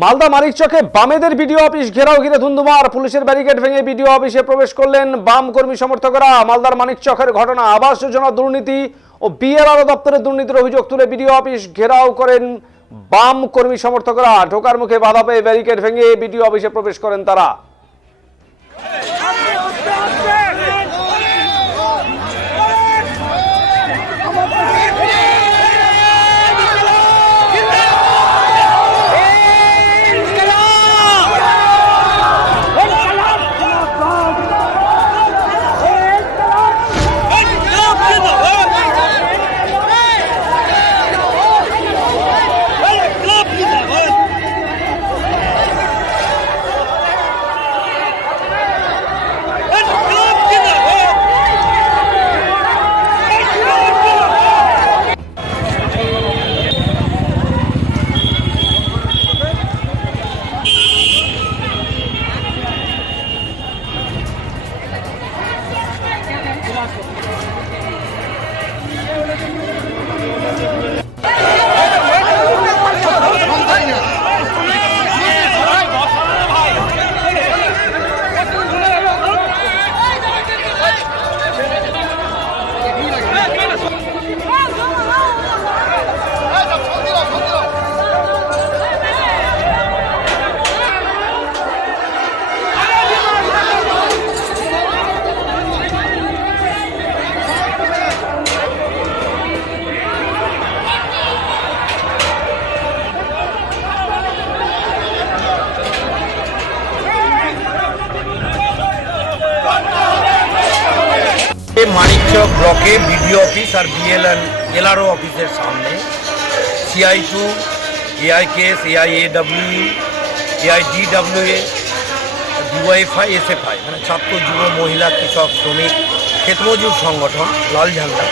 মালদা মানিকচকে বামেদের BDO office ঘেরাও ঘিরে ধুন্ধুমার, পুলিশের ব্যারিকেড ভেঙে বিডিও অফিসে প্রবেশ করলেন বাম কর্মী সমর্থকরা। মালদার মানিকচকের ঘটনা, আবাস যোজনা দুর্নীতি ও বিএলআরও দপ্তরের দুর্নীতির অভিযোগ তুলে বিডিও অফিস ঘেরাও করেন বাম কর্মী সমর্থকরা। ঢোকার মুখে বাধা পেয়ে ব্যারিকেড ভেঙে বিডিও অফিসে প্রবেশ করেন তারা। মানিকচক ব্লকে বিডিও অফিস আর বিএলআরও অফিসের সামনে CI2, AIKS, AIAWE, AIDWA, DYFI, SFI মানে ছাত্র যুব মহিলা কৃষক শ্রমিক ক্ষেতমজুর সংগঠন, লাল ঝান্ডা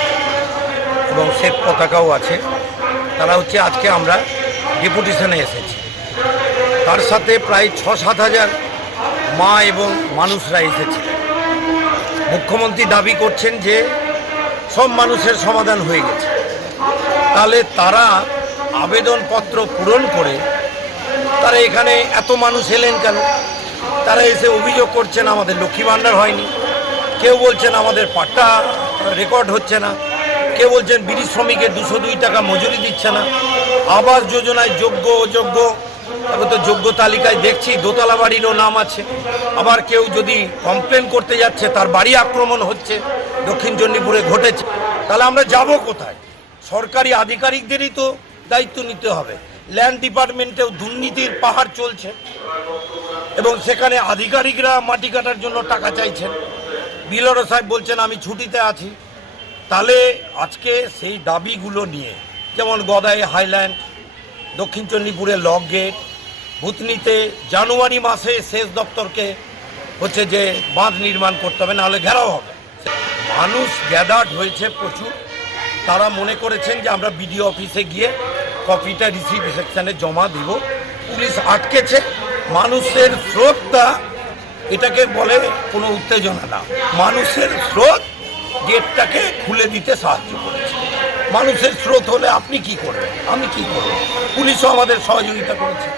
এবং শ্বেত পতাকাও আছে। তারা হচ্ছে আজকে আমরা ডেপুটেশনে এসেছি, তার সাথে প্রায় 6-7 হাজার মা এবং মানুষরা এসেছে। মুখ্যমন্ত্রী দাবি করছেন যে সব মানুষের সমাধান হয়ে গেছে, তাহলে তারা আবেদনপত্র পূরণ করে তারা এখানে এত মানুষ এলেন কেন? তারা এসে অভিযোগ করছেন আমাদের লক্ষ্মী ভাণ্ডার হয়নি, কেউ বলছেন আমাদের পাট্টা রেকর্ড হচ্ছে না, কেউ বলছেন বিড়ি শ্রমিকের 202 টাকা মজুরি দিচ্ছে না, আবাস যোজনায় যোগ্য অযোগ্য, তবে তো যোগ্য তালিকায় দেখছি দোতলা বাড়িরও নাম আছে। আবার কেউ যদি কমপ্লেন করতে যাচ্ছে তার বাড়ি আক্রমণ হচ্ছে, দক্ষিণ চণ্ডীপুরে ঘটেছে। তাহলে আমরা যাব কোথায়? সরকারি আধিকারিকদেরই তো দায়িত্ব নিতে হবে। ল্যান্ড ডিপার্টমেন্টেও দুর্নীতির পাহাড় চলছে এবং সেখানে আধিকারিকরা মাটি কাটার জন্য টাকা চাইছেন। বিএলআরও সাহেব বলছেন আমি ছুটিতে আছি। তাহলে আজকে সেই দাবিগুলো নিয়ে, যেমন গদাই হাইল্যান্ড, দক্ষিণ চণ্ডীপুরে লক গেট, ভূতনিতে জানুয়ারি মাসে সেচ দপ্তরকে হচ্ছে যে বাঁধ নির্মাণ করতে হবে, নাহলে ঘেরাও হবে। মানুষ গ্যাদার্ড হয়েছে প্রচুর। তারা মনে করেছেন যে আমরা বিডিও অফিসে গিয়ে কপিটা রিসিভ সেকশনে জমা দিব। পুলিশ আটকেছে। মানুষের স্রোতটা এটাকে বলে কোনো উত্তেজনা না, মানুষের স্রোত গেটটাকে খুলে দিতে সাহায্য করেছে। মানুষের স্রোত হলে আপনি কি করবেন, আমি কি করব? পুলিশও আমাদের সহযোগিতা করেছে।